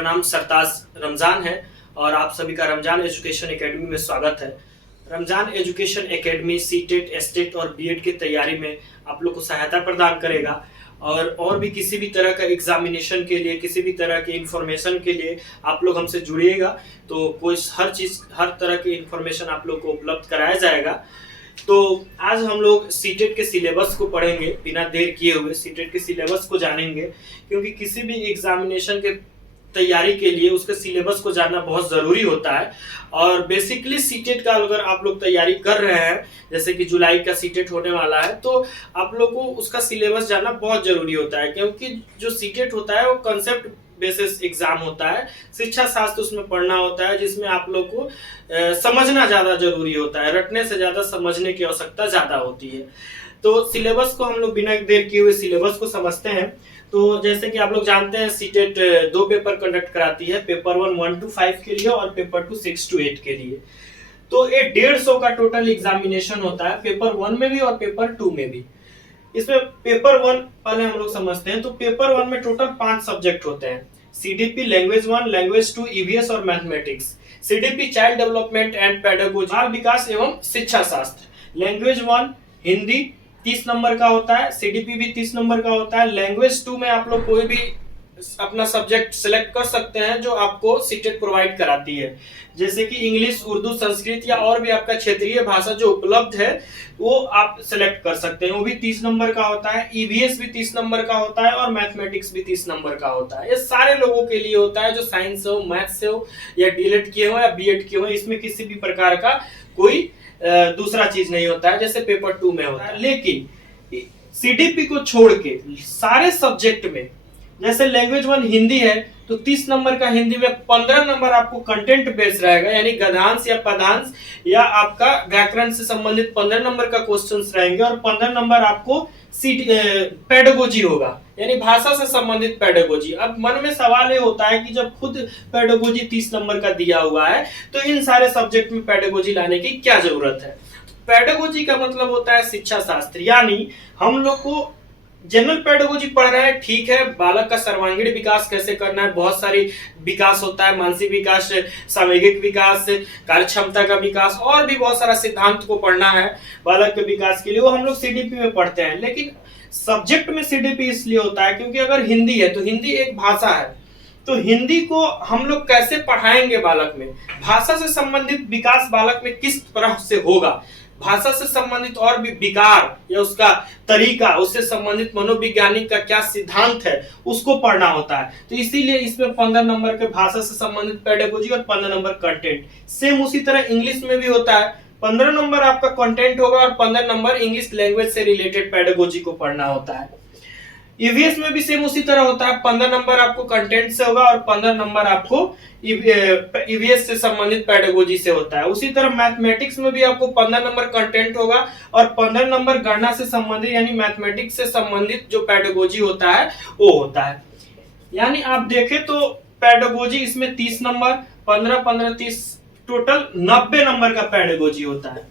मेरा नाम सरताज रमज़ान है और आप सभी का रमज़ान एजुकेशन एकेडमी में स्वागत है। Ramzan education academy CTET, STET और बीएड की तैयारी में आप लोग को सहायता प्रदान करेगा और भी किसी भी तरह का एग्जामिनेशन के लिए, किसी भी तरह के इंफॉर्मेशन के लिए आप लोग हमसे जुड़िएगा तो कोई हर तरह की इंफॉर्मेशन आप लोग को उपलब्ध कराया जाएगा। तो आज हम लोग सीटेट के सिलेबस को पढ़ेंगे, बिना देर किए हुए सीटेट के सिलेबस को जानेंगे, क्योंकि किसी भी एग्जामिनेशन के तैयारी के लिए उसके सिलेबस को जानना बहुत ज़रूरी होता है। और बेसिकली सीटेट का अगर आप लोग तैयारी कर रहे हैं, जैसे कि जुलाई का सीटेट होने वाला है, तो आप लोग को उसका सिलेबस जानना बहुत ज़रूरी होता है, क्योंकि जो सीटेट होता है वो कंसेप्ट बेसिस एग्जाम होता है। शिक्षा शास्त्र उसमें पढ़ना होता है, जिसमें आप लोग को समझना ज़्यादा जरूरी होता है, रटने से ज़्यादा समझने की आवश्यकता ज़्यादा होती है। तो सिलेबस को हम लोग बिना देर किए हुए सिलेबस को समझते हैं। तो जैसे कि आप लोग जानते हैं सीटेट 2 पेपर कंडक्ट कराती है, पेपर 1 to 5 के लिए और पेपर 2 6 to 8 के लिए। तो ये 150 का टोटल एग्जामिनेशन होता है, पेपर 1 में भी और पेपर 2 में भी। इसमें पेपर 1 पहले हम लोग समझते हैं। तो पेपर 1 में टोटल 5 सब्जेक्ट होते हैं: सीडीपी, लैंग्वेज 1, लैंग्वेज 2, ईवीएस और mathematics. CDP child development and pedagogy, बाल विकास एवं शिक्षा शास्त्र। लैंग्वेज 1 हिंदी 30 नंबर का होता है, सीडीपी भी 30 नंबर का होता है। लैंग्वेज 2 में आप लोग कोई भी अपना सब्जेक्ट सिलेक्ट कर सकते हैं जो आपको सीटेट प्रोवाइड कराती है, जैसे कि इंग्लिश, उर्दू, संस्कृत या और भी आपका क्षेत्रीय भाषा जो उपलब्ध है वो आप सिलेक्ट कर सकते हैं, वो भी 30 नंबर का होता है। ईवीएस भी 30 नंबर का होता है और मैथमेटिक्स भी 30 नंबर का होता है। ये सारे लोगों के लिए होता है जो साइंस हो, मैथ्स से हो या डीएलएड किए हो या बीएड किए हो। इसमें किसी भी प्रकार का कोई दूसरा चीज नहीं होता है जैसे पेपर 2 में होता है। लेकिन सीडीपी को छोड़ के सारे सब्जेक्ट में, जैसे लैंग्वेज 1 हिंदी है तो 30 नंबर का हिंदी में 15 नंबर आपको कंटेंट बेस्ड रहेगा, यानी गद्यांश या पदांश या आपका व्याकरण से संबंधित 15 नंबर का क्वेश्चंस रहेंगे और 15 नंबर आपको पेडागोजी होगा, यानी भाषा से संबंधित पेडागोजी। अब मन में सवाल ये होता है कि जब खुद पेडागोजी 30 नंबर का दिया हुआ है तो इन सारे सब्जेक्ट में पेडागोजी लाने की क्या जरूरत है। पेडागोजी का मतलब होता है शिक्षा शास्त्र, यानी हम लोग को जनरल पेडागोजी पढ़ रहे हैं, ठीक है, बालक का सर्वांगीण विकास कैसे करना है, बहुत सारी विकास होता है, मानसिक विकास, सामूहिक विकास, कार्य क्षमता का विकास और भी बहुत सारा सिद्धांत को पढ़ना है बालक के विकास के लिए, वो हम लोग सीडीपी में पढ़ते हैं। लेकिन सब्जेक्ट में सीडीपी इसलिए होता है क्योंकि अगर हिंदी है तो हिंदी एक भाषा है, तो हिंदी को हम लोग कैसे पढ़ाएंगे बालक में, भाषा से संबंधित विकास बालक में किस तरह से होगा, भाषा से संबंधित और भी विकार या उसका तरीका, उससे संबंधित मनोवैज्ञानिक का क्या सिद्धांत है उसको पढ़ना होता है। तो इसीलिए इसमें 15 नंबर के भाषा से संबंधित पेडागोजी और 15 नंबर कंटेंट। सेम उसी तरह इंग्लिश में भी होता है, 15 नंबर आपका कंटेंट होगा और 15 नंबर इंग्लिश लैंग्वेज से रिलेटेड पेडागोजी को पढ़ना होता है। ईवीएस में भी सेम उसी तरह होता है, 15 नंबर आपको कंटेंट से होगा और 15 नंबर आपको ईवीएस से संबंधित पेडागोजी से होता है। उसी तरह मैथमेटिक्स में भी आपको 15 नंबर कंटेंट होगा और 15 नंबर गणना से संबंधित यानी मैथमेटिक्स से संबंधित जो पेडागोजी होता है वो होता है। यानी आप देखें तो पेडागोजी इसमें 30 नंबर, 15 15 30 टोटल 90 नंबर का पेडागोजी होता है।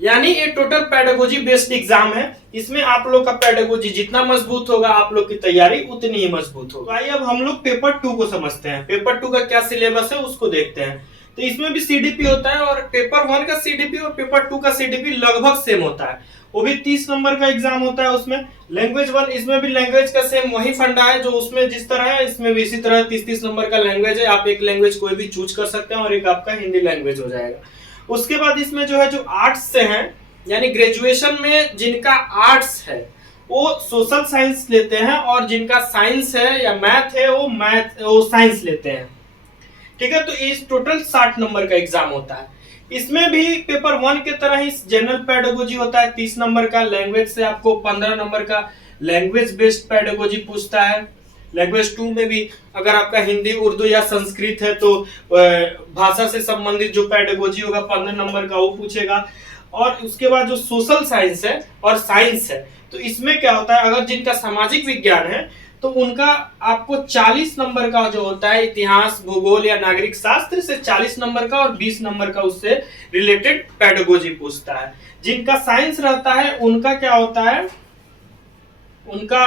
यानी ये टोटल पेडागोजी बेस्ड एग्जाम है। इसमें आप लोग का पेडागोजी जितना मजबूत होगा आप लोग की तैयारी उतनी ही मजबूत होगी। आइए अब हम लोग पेपर 2 को समझते हैं। पेपर 2 का क्या सिलेबस है उसको देखते हैं। तो इसमें भी सीडीपी होता है और पेपर 1 का सीडीपी और पेपर 2 का सीडीपी लगभग सेम होता है, वो भी 30 नंबर का एग्जाम होता है। उसमें लैंग्वेज 1, इसमें भी लैंग्वेज का सेम वही फंडा है जो उसमें जिस तरह है, इसमें भी इसी तरह 30 नंबर का लैंग्वेज है। आप एक लैंग्वेज कोई भी चूज कर सकते हैं और एक आपका हिंदी लैंग्वेज हो जाएगा। उसके बाद इसमें जो है जो आर्ट्स से हैं, यानी ग्रेजुएशन में जिनका आर्ट्स है वो सोशल साइंस लेते हैं और जिनका साइंस है या मैथ है वो साइंस लेते हैं, ठीक है। तो इस टोटल 60 नंबर का एग्जाम होता है। इसमें भी पेपर 1 के तरह ही जनरल पेडागोजी होता है 30 नंबर का। लैंग्वेज से आपको 15 नंबर का लैंग्वेज बेस्ड पेडागोजी पूछता है। लैंग्वेज 2 में भी अगर आपका हिंदी, उर्दू या संस्कृत है तो भाषा से संबंधित जो पेडागोजी होगा 15 नंबर का वो पूछेगा। और उसके बाद जो सोशल साइंस है और साइंस है तो इसमें क्या होता है, अगर जिनका सामाजिक विज्ञान है तो उनका आपको 40 नंबर का जो होता है इतिहास, भूगोल या नागरिक शास्त्र से 40 नंबर का और 20 नंबर का उससे रिलेटेड पेडागोजी पूछता है। जिनका साइंस रहता है उनका क्या होता है, उनका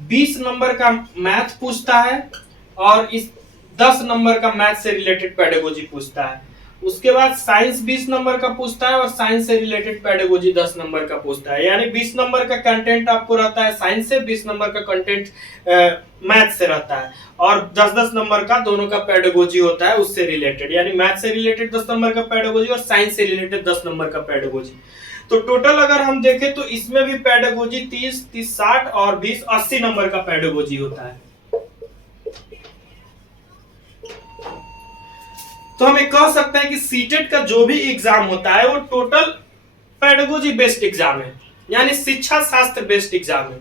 20 नंबर का मैथ पूछता है और इस 10 नंबर का मैथ से रिलेटेड पेडागोजी पूछता है। उसके बाद साइंस 20 नंबर का पूछता है और साइंस से रिलेटेड पेडागोजी 10 नंबर का पूछता है। यानी 20 नंबर का कंटेंट आपको रहता है साइंस से, 20 नंबर का कंटेंट मैथ से रहता है और 10-10 नंबर का दोनों का पेडागोजी होता है उससे रिलेटेड। यानी मैथ से रिलेटेड 10 नंबर का पेडागोजी और साइंस से रिलेटेड 10 नंबर का पेडागोजी। तो टोटल अगर हम देखें तो इसमें भी पेडागोजी 30, 30, 60 और 20, 80 नंबर का पेडागोजी होता है। तो हम एक कह सकते हैं कि सीटेट का जो भी एग्जाम होता है वो टोटल पेडागोजी बेस्ड एग्जाम है, यानी शिक्षा शास्त्र बेस्ड एग्जाम है।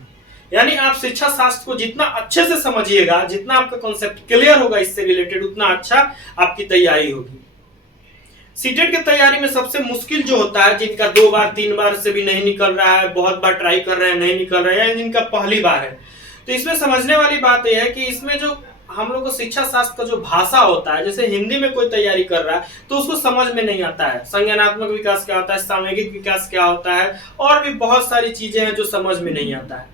यानी आप शिक्षा शास्त्र को जितना अच्छे से समझिएगा, जितना आपका कॉन्सेप्ट क्लियर होगा इससे रिलेटेड, उतना अच्छा आपकी तैयारी होगी। सीटेट की तैयारी में सबसे मुश्किल जो होता है, जिनका 2 बार 3 बार से भी नहीं निकल रहा है, बहुत बार ट्राई कर रहे हैं नहीं निकल रहा है, या जिनका पहली बार है, तो इसमें समझने वाली बात यह है कि इसमें जो हम लोग को शिक्षा शास्त्र का जो भाषा होता है, जैसे हिंदी में कोई तैयारी कर रहा है तो उसको समझ में नहीं आता है, संज्ञानात्मक विकास क्या होता है, सामयिक विकास क्या होता है, और भी बहुत सारी चीजें हैं जो समझ में नहीं आता है।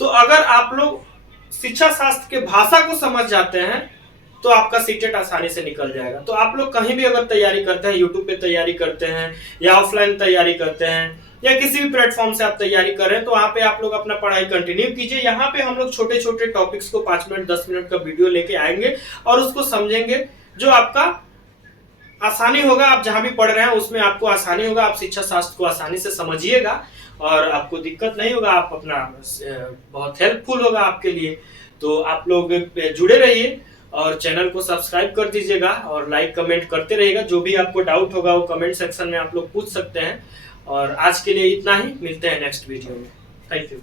तो अगर आप लोग शिक्षा शास्त्र के भाषा को समझ जाते हैं तो आपका सीटेट आसानी से निकल जाएगा। तो आप लोग कहीं भी अगर तैयारी करते हैं, यूट्यूब पे तैयारी करते हैं या ऑफलाइन तैयारी करते हैं या किसी भी प्लेटफॉर्म से आप तैयारी कर रहे हैं, तो वहां पे आप लोग अपना पढ़ाई कंटिन्यू कीजिए। यहाँ पे हम लोग छोटे छोटे टॉपिक्स को 5 मिनट 10 मिनट का वीडियो लेके आएंगे और उसको समझेंगे, जो आपका आसानी होगा। आप जहां भी पढ़ रहे हैं उसमें आपको आसानी होगा, आप शिक्षा शास्त्र को आसानी से समझिएगा और आपको दिक्कत नहीं होगा, आप अपना बहुत हेल्पफुल होगा आपके लिए। तो आप लोग जुड़े रहिए और चैनल को सब्सक्राइब कर दीजिएगा और लाइक कमेंट करते रहिएगा। जो भी आपको डाउट होगा वो कमेंट सेक्शन में आप लोग पूछ सकते हैं। और आज के लिए इतना ही, मिलते हैं नेक्स्ट वीडियो में। Thank you.